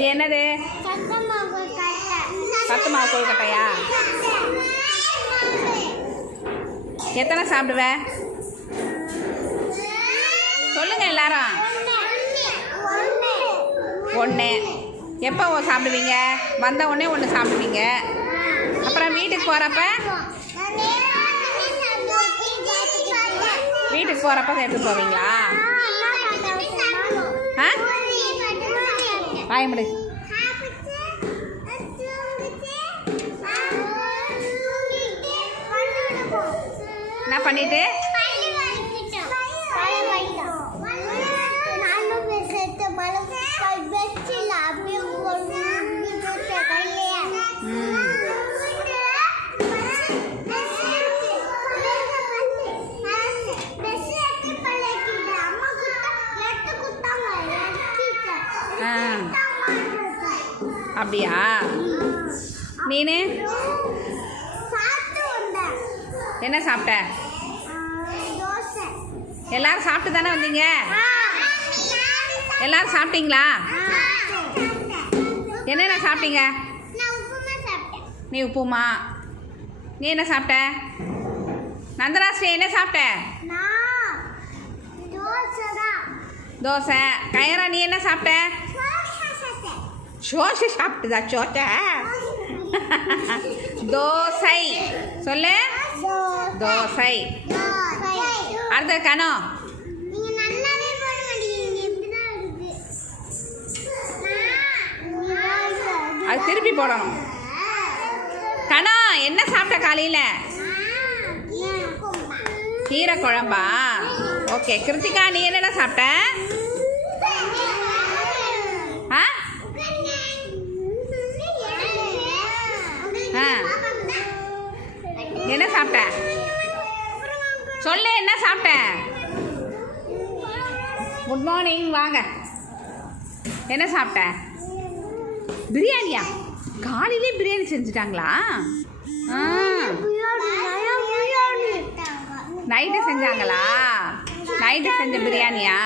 இது என்னது? சத்து மாவு கொழுக்கட்டையா? எத்தனை சாப்பிடுவ? சொல்லுங்க எல்லாரும். 1. எப்போ சாப்பிடுவீங்க? வந்த உடனே 1 சாப்பிடுவீங்க. அப்புறம் வீட்டுக்கு போகிறப்ப எடுத்து போவீங்களா? ஆ, வாய முடி. என்ன பண்ணிட்டு? அப்படியா? நீனு என்ன சாப்பிட்ட? எல்லாரும் சாப்பிட்டு தானே வந்தீங்க? எல்லாரும் சாப்பிட்டீங்களா? என்னென்ன சாப்பிட்டீங்க? நீ உப்புமா. நீ என்ன சாப்பிட்ட? நந்தராஸ்ரீ என்ன சாப்பிட்ட? தோசை. கயரா நீ என்ன சாப்பிட்ட? சோசை சாப்பிட்டுதா? சோட்டை தோசை சொல்லு. தோசை. அடுத்த கனோ. அது திருப்பி போடணும். கனோ என்ன சாப்பிட்ட காலையில்? கீரை குழம்பா? ஓகே. கிருத்திகா நீ என்னென்ன சாப்பிட்ட? ஆ என்ன சாப்பிட்ட? சொல்லு என்ன சாப்பிட்ட? Good morning. வாங்க. என்ன சாப்பிட்ட? பிரியாணியா? காலையிலே பிரியாணி செஞ்சுட்டாங்களா? நைட்டு செஞ்சாங்களா? நைட்டு செஞ்ச பிரியாணியா?